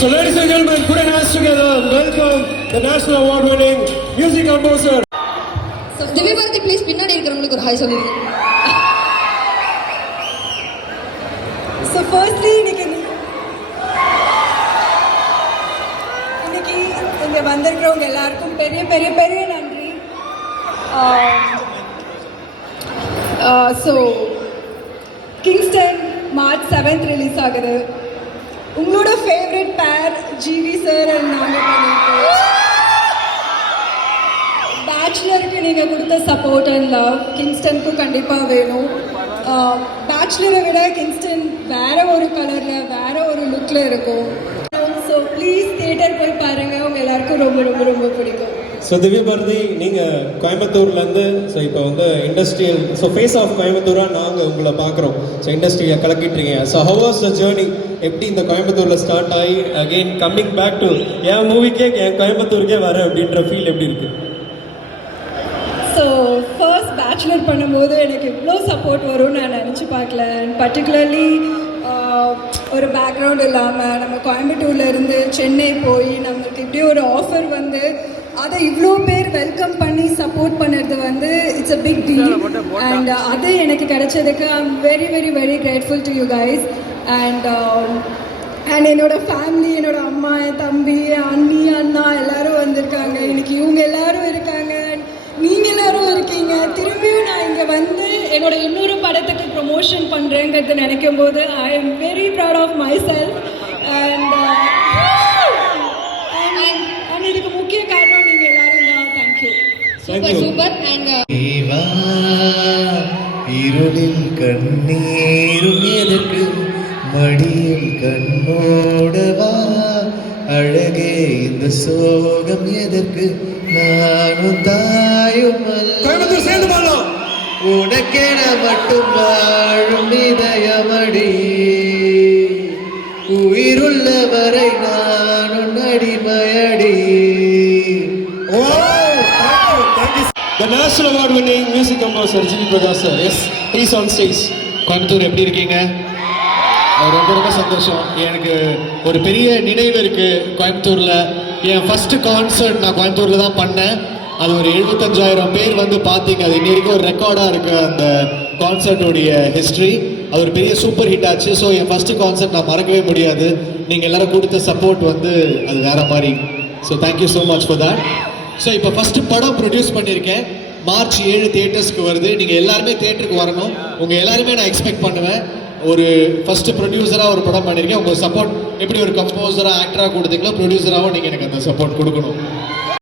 So ladies and gentlemen, put your hands together and welcome the National Award-winning music composer. So Divya Bharati, please பின்னாடி இருக்கிறவங்களுக்கு ஒரு hi சொல்லுங்க. So firstly இன்னைக்கு இங்க வந்திருக்கிறவங்க எல்லாருக்கும் பெரிய பெரிய பெரிய நன்றி. So Kingston March 7th release ஆகுது. உங்களோட ஃபேவரட் பேர் ஜிவி சார் நாங்கள் பண்ணியிருக்கோம். பேச்சுலருக்கு நீங்கள் கொடுத்த சப்போர்ட் அண்ட் லவ் கிங்ஸ்டனுக்கும் கண்டிப்பாக வேணும். பேச்சுலரை விட கிங்ஸ்டன் வேற ஒரு கலரில் வேற ஒரு லுக்கில் இருக்கும். ஸோ ப்ளீஸ் தியேட்டர் போய் பாருங்கள், உங்கள் எல்லாருக்கும் ரொம்ப ரொம்ப ரொம்ப பிடிக்கும். ஸோ திவ்யா பாரதி, நீங்கள் கோயம்புத்தூர்லேருந்து ஸோ இப்போ வந்து இண்டஸ்ட்ரியல் ஸோ ஃபேஸ் ஆஃப் கோயம்புத்தூராக நாங்கள் உங்களை பார்க்குறோம். ஸோ இண்டஸ்ட்ரியை கலக்கிட்டுருக்கீங்க. So how was the journey? எப்படி இந்த கோயம்புத்தூரில் ஸ்டார்ட் ஆகி அகெயின் கம்மிங் பேக் டு என் மூவிக்கே என் கோயம்புத்தூருக்கே வரேன் அப்படின்ற ஃபீல் எப்படி இருக்குது? ஸோ ஃபர்ஸ்ட் பேச்சுலர் பண்ணும்போது எனக்கு இவ்வளோ சப்போர்ட் வரும்னு நான் நினச்சி பார்க்கல. அண்ட் பர்டிகுலர்லி ஒரு பேக்ரவுண்ட் இல்லாமல் நம்ம கோயம்புத்தூர்லேருந்து சென்னை போய் நம்மளுக்கு இப்படி ஒரு ஆஃபர் வந்து அதை இவ்வளோ பேர் வெல்கம் பண்ணி சப்போர்ட் பண்ணுறது வந்து it's a big deal. And அது எனக்கு கிடைச்சதுக்கு I am very very very grateful to you guys. And என்னோட ஃபேமிலி, என்னோட அம்மா, என் தம்பி, அண்ணி, அண்ணா எல்லாரும் வந்திருக்காங்க. இன்னைக்கு இவங்க எல்லாரும் இருக்காங்க, நீங்கள் எல்லாரும் இருக்கீங்க. திரும்பியும் நான் இங்கே வந்து என்னோட இன்னொரு படத்துக்கு ப்ரொமோஷன் பண்ணுறேங்கிறது நினைக்கும் போது I am very proud of myself. And இதுக்கு முக்கிய காரணம் நீங்கள் எல்லாரும் தான். தேங்க்யூ. Super super. அண்ட் இருளில் கண்ணீரும் எதற்கு, மடியில் கண்ணோடவா, அழகே இந்த சோகம் எதற்கு, நானும் தாயும் உனக்கென மட்டும் வாழும் இதயமடி, உயிருள்ளவரை நானும் அடிமையடி. The National Award-winning music composer Jimmy Prakash sir. Yes, please on stage. Coimbatore எப்படி இருக்கீங்க? ரொம்ப ரொம்ப சந்தோஷம். எனக்கு ஒரு பெரிய நினைவு இருக்குது கோயம்புத்தூரில். என் ஃபஸ்ட்டு கான்சர்ட் நான் கோயம்புத்தூரில் தான் பண்ணேன். அது ஒரு 75,000 பேர் வந்து பார்த்தீங்க. அது இன்னி வரைக்கும் ஒரு ரெக்கார்டாக இருக்குது அந்த கான்சர்ட்டோடைய ஹிஸ்ட்ரி. அது ஒரு பெரிய சூப்பர் ஹிட் ஆச்சு. ஸோ என் ஃபஸ்ட்டு கான்சர்ட் நான் மறக்கவே முடியாது. நீங்கள் எல்லோரும் கொடுத்த சப்போர்ட் வந்து அது வேறு மாதிரி. So thank you so much for that. So இப்போ ஃபஸ்ட்டு படம் ப்ரொடியூஸ் பண்ணியிருக்கேன். மார்ச் 7 தியேட்டர்ஸ்க்கு வருது. நீங்கள் எல்லாருமே தியேட்டருக்கு வரணும். உங்கள் எல்லாருமே நான் எக்ஸ்பெக்ட் பண்ணுவேன். ஒரு ஃபஸ்ட்டு ப்ரொடியூசராக ஒரு படம் பண்ணியிருக்கேன். உங்கள் சப்போர்ட் எப்படி ஒரு கம்போசராக ஆக்டராக கொடுத்தீங்களோ ப்ரொடியூசராகவும் நீங்கள் எனக்கு அந்த சப்போர்ட் கொடுக்கணும்.